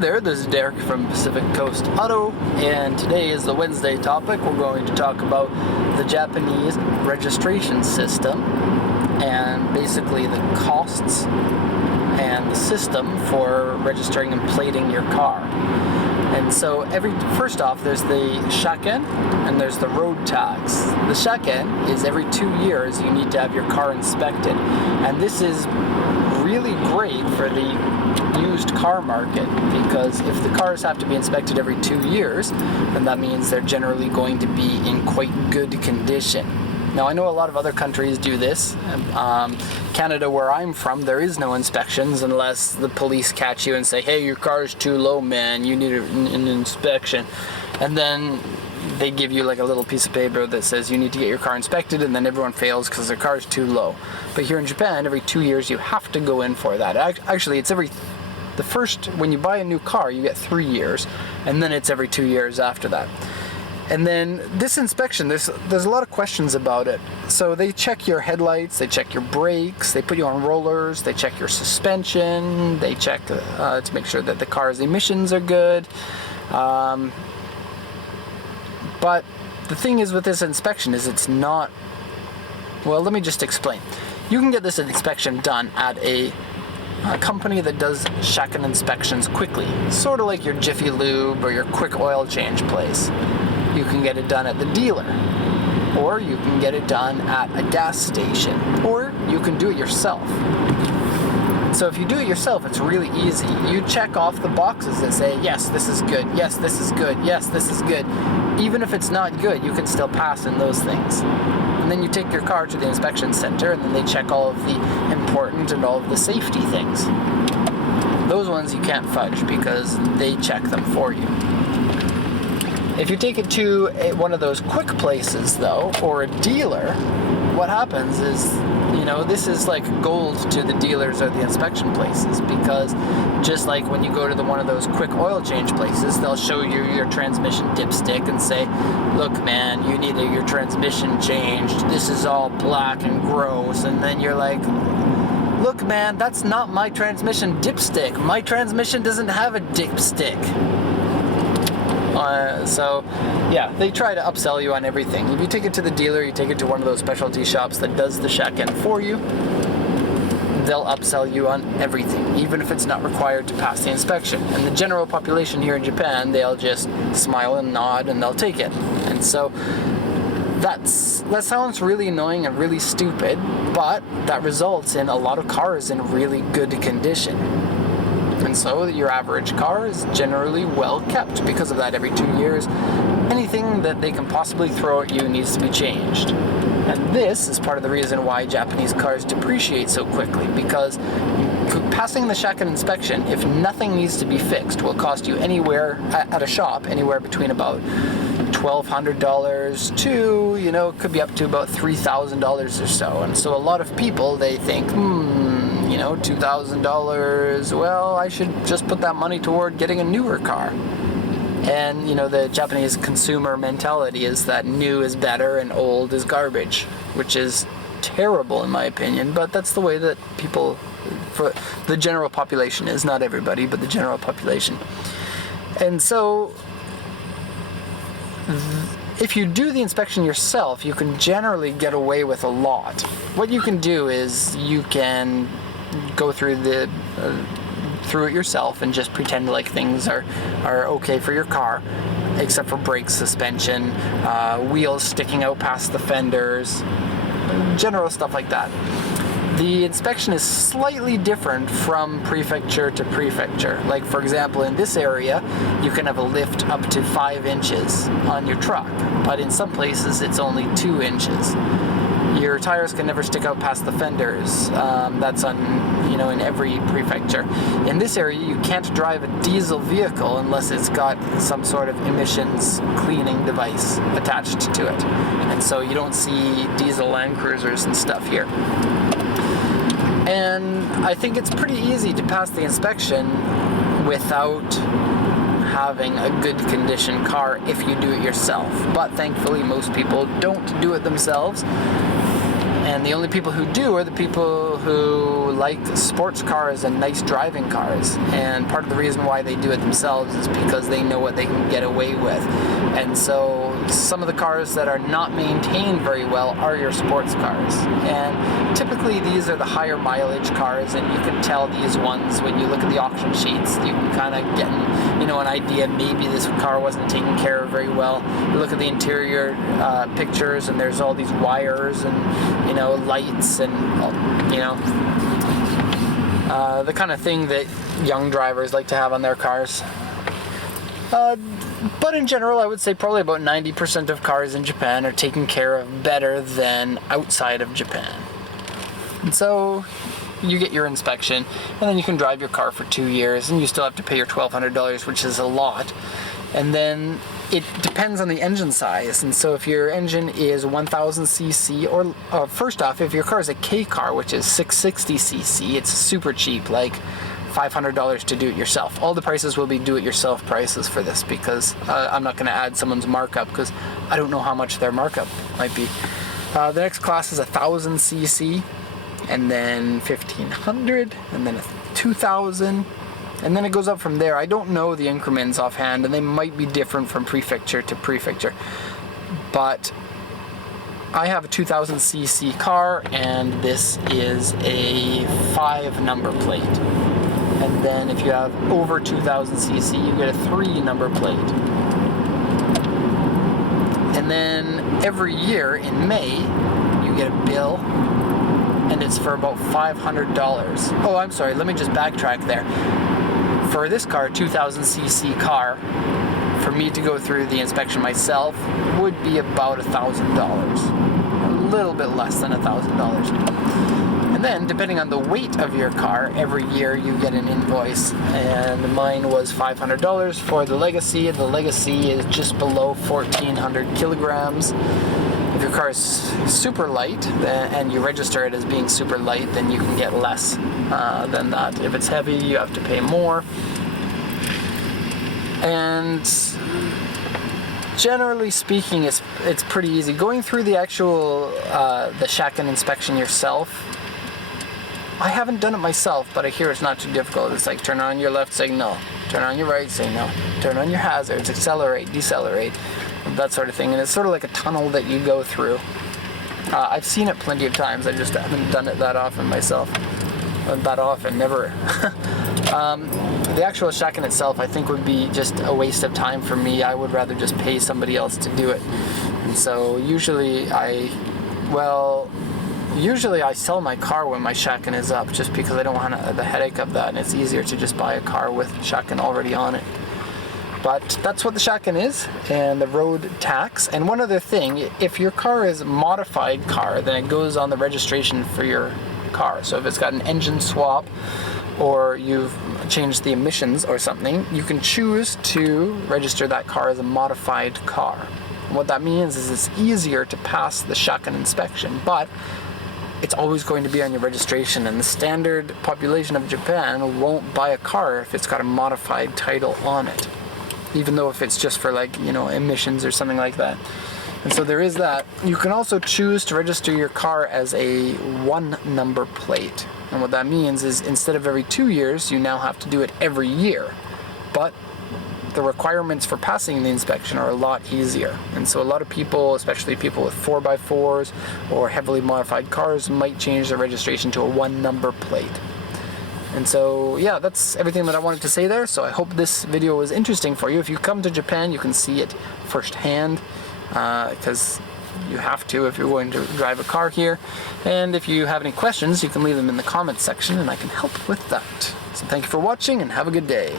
there, this is Derek from Pacific Coast Auto, and today is the Wednesday topic. We're going to talk about the Japanese registration system and basically the costs and the system for registering and plating your car. And so first off, there's the shaken and there's the road tax. The shaken is every 2 years you need to have your car inspected, and this is really great for the used car market, because if the cars have to be inspected every 2 years, then that means they're generally going to be in quite good condition. Now, I know a lot of other countries do this. Canada, where I'm from, there is no inspections unless the police catch you and say, hey, your car's too low, man, you need an inspection. And then they give you like a little piece of paper that says you need to get your car inspected, and then everyone fails because their car's too low. But here in Japan, every 2 years you have to go in for that. Actually, it's when you buy a new car, you get 3 years, and then it's every 2 years after that. And then this inspection, there's a lot of questions about it. So they check your headlights, they check your brakes, they put you on rollers, they check your suspension, they check to make sure that the car's emissions are good. But the thing is with this inspection is it's not, well, let me just explain. You can get this inspection done at a company that does shaken inspections quickly, sort of like your Jiffy Lube or your quick oil change place. You can get it done at the dealer, or you can get it done at a gas station, or you can do it yourself. So if you do it yourself, it's really easy. You check off the boxes that say, yes, this is good, yes, this is good, yes, this is good. Even if it's not good, you can still pass in those things. And then you take your car to the inspection center, and then they check all of the important and all of the safety things. Those ones you can't fudge because they check them for you. If you take it to one of those quick places, though, or a dealer, what happens is, this is like gold to the dealers or the inspection places, because just like when you go to one of those quick oil change places, they'll show you your transmission dipstick and say, look, man, you need your transmission changed. This is all black and gross. And then you're like, look, man, that's not my transmission dipstick. My transmission doesn't have a dipstick. So yeah, they try to upsell you on everything. If you take it to the dealer, you take it to one of those specialty shops that does the shaken for you, they'll upsell you on everything, even if it's not required to pass the inspection. And the general population here in Japan, they'll just smile and nod and they'll take it. And so that sounds really annoying and really stupid, but that results in a lot of cars in really good condition. And so your average car is generally well kept. Because of that, every 2 years, anything that they can possibly throw at you needs to be changed. And this is part of the reason why Japanese cars depreciate so quickly, because passing the shaken inspection, if nothing needs to be fixed, will cost you anywhere, at a shop, anywhere between about $1,200 to, it could be up to about $3,000 or so. And so a lot of people, they think, $2,000, well, I should just put that money toward getting a newer car. And, the Japanese consumer mentality is that new is better and old is garbage, which is terrible in my opinion, but that's the way that people, for the general population is, not everybody, but the general population. And so if you do the inspection yourself, you can generally get away with a lot. What you can do is you can go through it yourself and just pretend like things are okay for your car, except for brakes, suspension, wheels sticking out past the fenders, general stuff like that. The inspection is slightly different from prefecture to prefecture. Like, for example, in this area, you can have a lift up to 5 inches on your truck, but in some places it's only 2 inches. Your tires can never stick out past the fenders. That's on, in every prefecture. In this area, you can't drive a diesel vehicle unless it's got some sort of emissions cleaning device attached to it. And so you don't see diesel Land Cruisers and stuff here. And I think it's pretty easy to pass the inspection without having a good condition car if you do it yourself. But thankfully, most people don't do it themselves. And the only people who do are the people who like sports cars and nice driving cars, and part of the reason why they do it themselves is because they know what they can get away with. And so some of the cars that are not maintained very well are your sports cars, and typically these are the higher mileage cars, and you can tell these ones when you look at the auction sheets. You can kind of get an idea, maybe this car wasn't taken care of very well. You look at the interior pictures, and there's all these wires and lights and the kind of thing that young drivers like to have on their cars. But in general, I would say probably about 90% of cars in Japan are taken care of better than outside of Japan. And so you get your inspection, and then you can drive your car for 2 years, and you still have to pay your $1,200, which is a lot. And then it depends on the engine size. And so if your engine is 1000 cc, or first off, if your car is a K car, which is 660 cc, it's super cheap, like $500 to do it yourself. All the prices will be do-it-yourself prices for this, because I'm not going to add someone's markup, because I don't know how much their markup might be. The next class is 1000 cc, and then 1500, and then 2000, and then it goes up from there. I don't know the increments offhand, and they might be different from prefecture to prefecture, but I have a 2000 cc car, and this is a 5 number plate. And then if you have over 2000 cc, you get a 3 number plate. And then every year in May, you get a bill, and it's for about $500. Oh, I'm sorry, let me just backtrack there. For this car, 2000 cc car, for me to go through the inspection myself would be about $1,000. A little bit less than $1,000. And then, depending on the weight of your car, every year you get an invoice. And mine was $500 for the Legacy. The Legacy is just below 1,400 kilograms. If your car is super light and you register it as being super light, then you can get less than that. If it's heavy, you have to pay more. And generally speaking, it's pretty easy. Going through the actual the Shaken inspection yourself, I haven't done it myself, but I hear it's not too difficult. It's like turn on your left signal, turn on your right signal, turn on your hazards, accelerate, decelerate, that sort of thing. And it's sort of like a tunnel that you go through. I've seen it plenty of times. I just haven't done it that often myself. That often, never. The actual Shaken itself, I think, would be just a waste of time for me. I would rather just pay somebody else to do it. And so usually I sell my car when my Shaken is up, just because I don't want the headache of that, and it's easier to just buy a car with Shaken already on it. But that's what the Shaken is, and the road tax. And one other thing, if your car is a modified car, then it goes on the registration for your car. So if it's got an engine swap, or you've changed the emissions or something, you can choose to register that car as a modified car. And what that means is it's easier to pass the Shaken inspection, but it's always going to be on your registration, and the standard population of Japan won't buy a car if it's got a modified title on it, even though if it's just for emissions or something like that. And so there is that. You can also choose to register your car as a 1 number plate. And what that means is instead of every 2 years, you now have to do it every year. But the requirements for passing the inspection are a lot easier. And so a lot of people, especially people with 4x4s or heavily modified cars, might change their registration to a 1 number plate. And so, yeah, that's everything that I wanted to say there. So I hope this video was interesting for you. If you come to Japan, you can see it firsthand, because you have to if you're going to drive a car here. And if you have any questions, you can leave them in the comments section, and I can help with that. So thank you for watching, and have a good day.